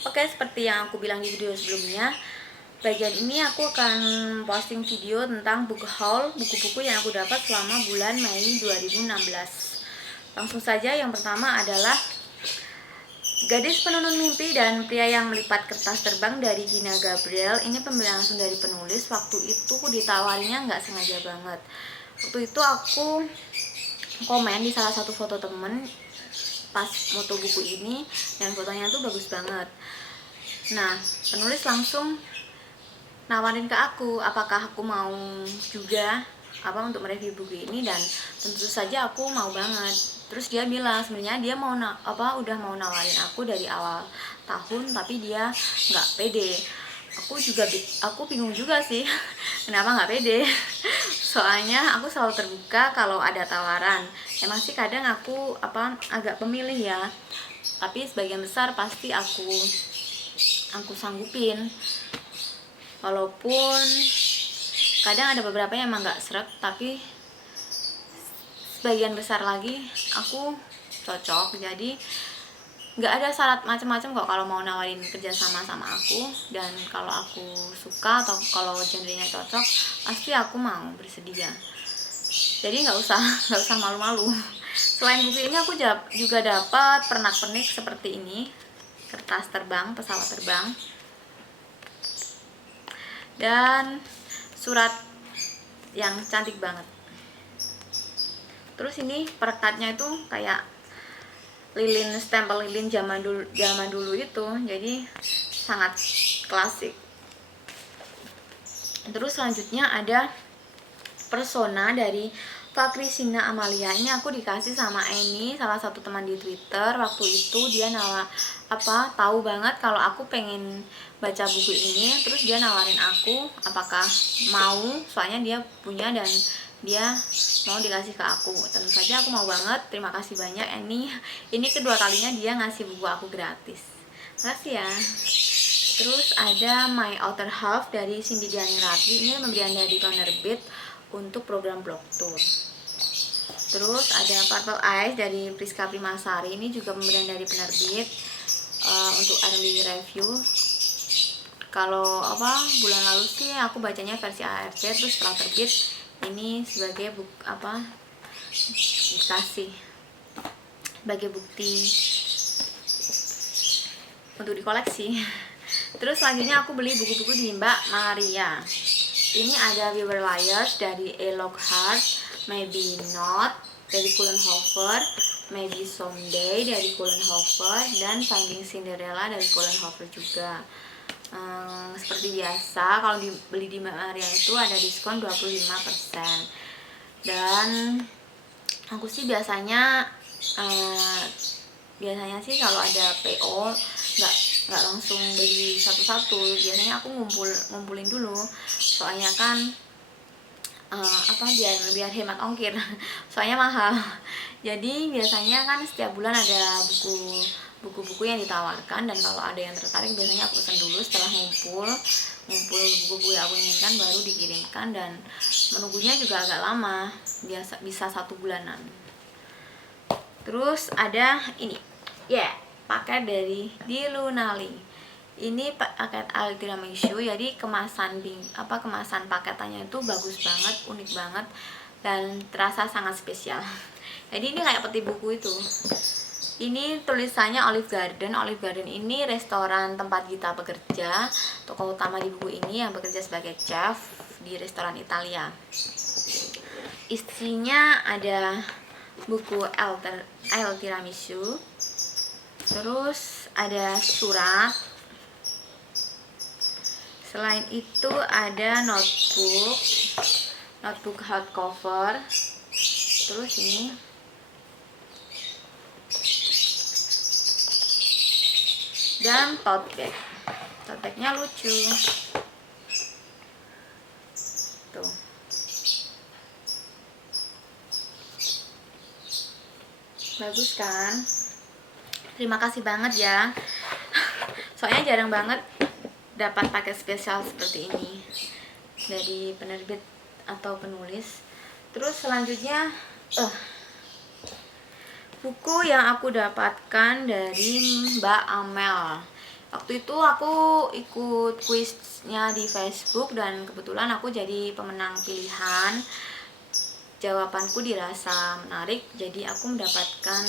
Oke, seperti yang aku bilang di video sebelumnya, bagian ini aku akan posting video tentang book haul buku-buku yang aku dapat selama bulan Mei 2016. Langsung saja, yang pertama adalah Gadis Penenun Mimpi dan Pria yang Melipat Kertas Terbang dari Gina Gabriel. Ini pembelian langsung dari penulis. Waktu itu ditawarinya nggak sengaja banget. Waktu itu aku komen di salah satu foto temen pas moto buku ini, dan fotonya tuh bagus banget. Nah, penulis langsung nawarin ke aku apakah aku mau juga untuk mereview buku ini, dan tentu saja aku mau banget. Terus dia bilang sebenarnya dia mau udah mau nawarin aku dari awal tahun, tapi dia nggak pede. Aku bingung juga sih kenapa nggak pede. Soalnya aku selalu terbuka kalau ada tawaran. Emang sih kadang aku agak pemilih ya, tapi sebagian besar pasti aku sanggupin. Walaupun kadang ada beberapa yang emang gak srek, tapi sebagian besar lagi aku cocok. Jadi gak ada syarat macam-macam kok kalau mau nawarin kerja sama aku. Dan kalau aku suka atau kalau genrenya cocok, pasti aku mau bersedia. Jadi nggak usah malu-malu. Selain buku ini, aku juga dapat pernak-pernik seperti ini, kertas terbang, pesawat terbang, dan surat yang cantik banget. Terus ini perekatnya itu kayak lilin, stempel lilin zaman dulu itu, jadi sangat klasik. Terus selanjutnya ada persona dari Fakrisina Amalia. Ini aku dikasih sama Eni, salah satu teman di Twitter. Waktu itu dia tahu banget kalau aku pengen baca buku ini, terus dia nawarin aku apakah mau, soalnya dia punya dan dia mau dikasih ke aku. Tentu saja aku mau banget. Terima kasih banyak Eni. Ini kedua kalinya dia ngasih buku aku gratis. Makasih ya. Terus ada My Outer Half dari Cindy Dianirati. Ini pemberian dari penerbit untuk program blog tour. Terus ada Purple Eyes dari Priska Primasari. Ini juga pemberian dari penerbit untuk early review. Kalau bulan lalu sih aku bacanya versi ARC, terus setelah terbit ini sebagai dikasih sebagai bukti untuk dikoleksi. Terus selanjutnya aku beli buku-buku di Mbak Maria. Ini ada We Were Liars dari A. Lockhart, Maybe Not dari Cullen Hofer, Maybe Someday dari Cullen Hofer, dan Finding Cinderella dari Cullen Hofer juga. Seperti biasa kalau dibeli di Mbak Maria itu ada diskon 25%. Dan aku sih biasanya sih kalau ada PO nggak langsung beli satu-satu. Biasanya aku ngumpulin dulu, soalnya kan biar hemat ongkir. Soalnya mahal. Jadi biasanya kan setiap bulan ada buku-buku yang ditawarkan, dan kalau ada yang tertarik biasanya aku pesan dulu. Setelah ngumpul buku-buku yang aku inginkan baru dikirimkan, dan menunggunya juga agak lama, bisa 1 bulanan. Terus ada ini paket dari Dilunali. Ini paket al tiramisu, jadi kemasan paketannya itu bagus banget, unik banget, dan terasa sangat spesial. Jadi ini kayak peti buku itu. Ini tulisannya Olive Garden. Olive Garden ini restoran tempat Gita bekerja, tokoh utama di buku ini yang bekerja sebagai chef di restoran Italia. Isinya ada buku El Tiramisu, terus ada surat. Selain itu ada notebook hardcover, terus ini dan tote bag. Tote bagnya lucu tuh. Bagus kan? Terima kasih banget ya. Soalnya jarang banget dapat paket spesial seperti ini dari penerbit atau penulis. Terus selanjutnya buku yang aku dapatkan dari Mbak Amel. Waktu itu aku ikut kuisnya di Facebook dan kebetulan aku jadi pemenang pilihan. Jawabanku dirasa menarik, jadi aku mendapatkan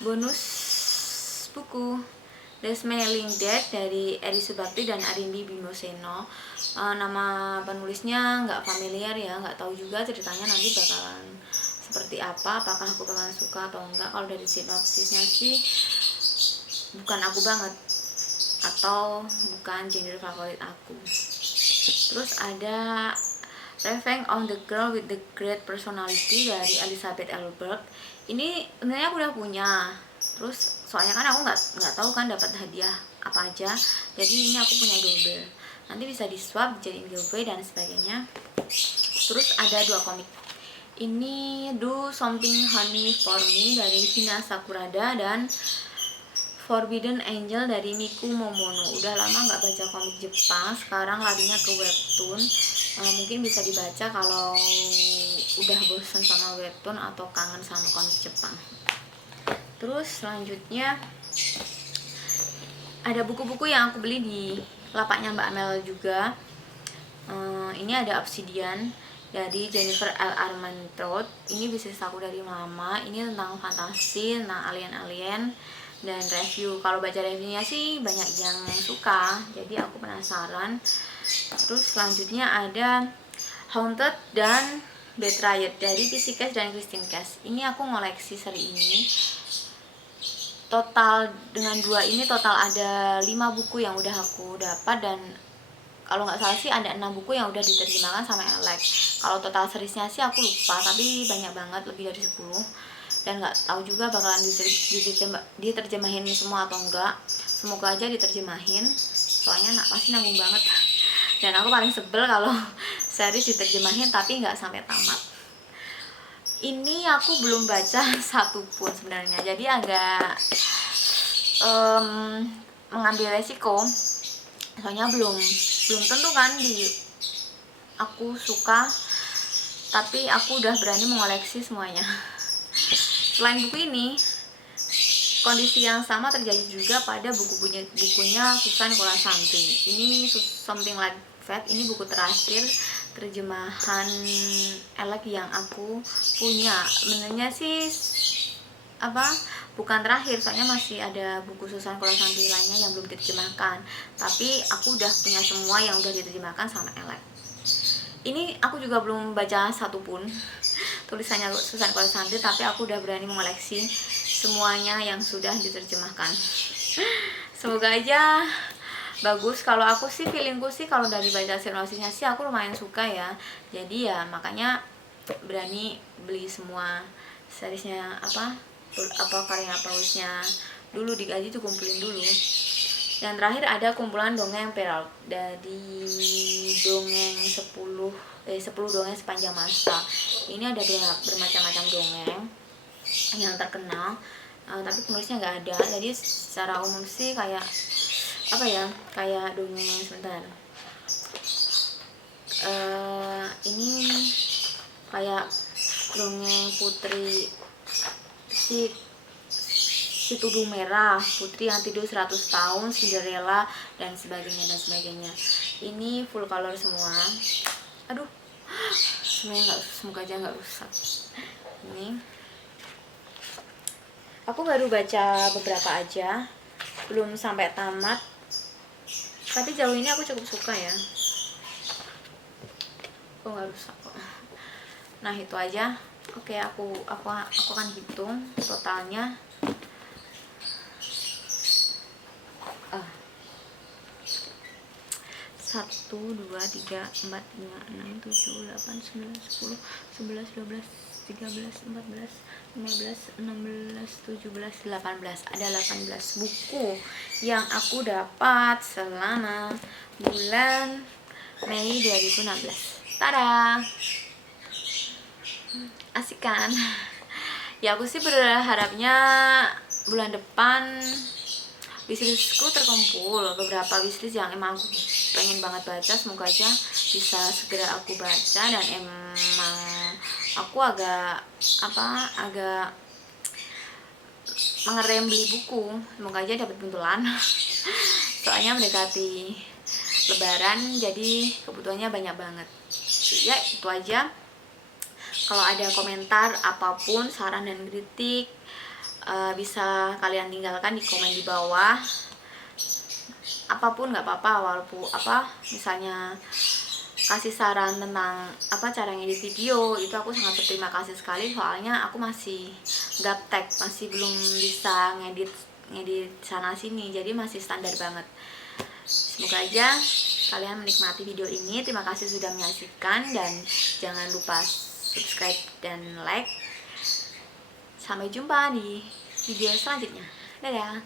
bonus buku The Smiling Dead dari Eri Subakti dan Arimbi Bimoseno. Nama penulisnya nggak familiar ya, nggak tahu juga ceritanya nanti bakalan seperti apa, apakah aku bakalan suka atau enggak. Kalau dari sinopsisnya sih bukan aku banget, atau bukan genre favorit aku. Terus ada Revenge on the Girl with the Great Personality dari Elizabeth Elbert. Ini sebenarnya aku udah punya, terus soalnya kan aku nggak tahu kan dapat hadiah apa aja, jadi ini aku punya double, nanti bisa di swap jadi giveaway dan sebagainya. Terus ada 2 komik, ini Do Something Honey for Me dari Hina Sakurada dan Forbidden Angel dari Miku Momono. Udah lama nggak baca komik Jepang, sekarang larinya ke webtoon. Mungkin bisa dibaca kalau udah bosan sama webtoon atau kangen sama komik Jepang. Terus selanjutnya ada buku-buku yang aku beli di lapaknya Mbak Amel juga. Ini ada Obsidian dari Jennifer L. Armentrout. Ini bisnis aku dari lama. Ini tentang fantasi, tentang alien-alien dan review. Kalau baca reviewnya sih banyak yang suka, jadi aku penasaran. Terus selanjutnya ada Haunted dan Betrayed dari PC Cash dan Christine Cash. Ini aku ngoleksi seri ini. Total dengan 2 ini total ada 5 buku yang udah aku dapat, dan kalau nggak salah sih ada 6 buku yang udah diterjemahkan sama Elek. Kalau total seriesnya sih aku lupa, tapi banyak banget, lebih dari 10. Dan nggak tahu juga bakalan diterjemahin semua atau enggak. Semoga aja diterjemahin, soalnya pasti nanggung banget. Dan aku paling sebel kalau series diterjemahin tapi nggak sampai tamat. Ini aku belum baca satupun sebenarnya, jadi agak mengambil resiko, soalnya belum tentu kan aku suka, tapi aku udah berani mengoleksi semuanya. Selain buku ini, kondisi yang sama terjadi juga pada bukunya Susan Colasanti. Ini Something Like That. Ini buku terakhir terjemahan Elek yang aku punya. Sebenarnya sih bukan terakhir, soalnya masih ada buku Susan Colasanti lainnya yang belum diterjemahkan. Tapi aku udah punya semua yang udah diterjemahkan sama Elek. Ini aku juga belum baca satupun tulisannya Susan Colasanti, tapi aku udah berani mengoleksi semuanya yang sudah diterjemahkan. Semoga aja bagus. Kalau aku sih feelingku sih kalau dari baca sinopsisnya sih aku lumayan suka ya, jadi ya makanya berani beli semua seriesnya, apa karya penulisnya dulu, digaji tuh kumpulin dulu. Yang terakhir ada kumpulan dongeng Perrault dari dongeng 10 dongeng sepanjang masa. Ini ada bermacam-macam dongeng yang terkenal, tapi penulisnya nggak ada. Jadi secara umum sih kayak kayak dongeng ini kayak dongeng putri si tudung merah, putri yang tidur 100 tahun, Cinderella dan sebagainya. Ini full color semua. Aduh, semoga aja nggak rusak. Ini aku baru baca beberapa aja, belum sampai tamat, tapi jauh ini aku cukup suka ya. Kok nggak rusak kok. Nah itu aja. Oke, aku akan hitung totalnya. 1, 2, 3, 4, 5, 6, 7, 8, 9, 10, 11, 12, 13, 14, 15, 16, 17, 18. Ada 18 buku yang aku dapat selama bulan Mei 2016. Tada! Asik kan? Ya aku sih berharapnya bulan depan wishlistku terkumpul beberapa wishlist yang emang aku pengen banget baca. Semoga aja bisa segera aku baca, dan emang aku agak mengerem beli buku. Semoga aja dapat buntulan soalnya mendekati lebaran jadi kebutuhannya banyak banget. Ya itu aja. Kalau ada komentar apapun, saran dan kritik, bisa kalian tinggalkan di komen di bawah. Apapun nggak apa-apa, walaupun misalnya kasih saran tentang cara ngedit video, itu aku sangat berterima kasih sekali, soalnya aku masih gaptek, masih belum bisa ngedit sana sini, jadi masih standar banget. Semoga aja kalian menikmati video ini. Terima kasih sudah menyaksikan, dan jangan lupa subscribe dan like. Sampai jumpa di video selanjutnya. Dadah.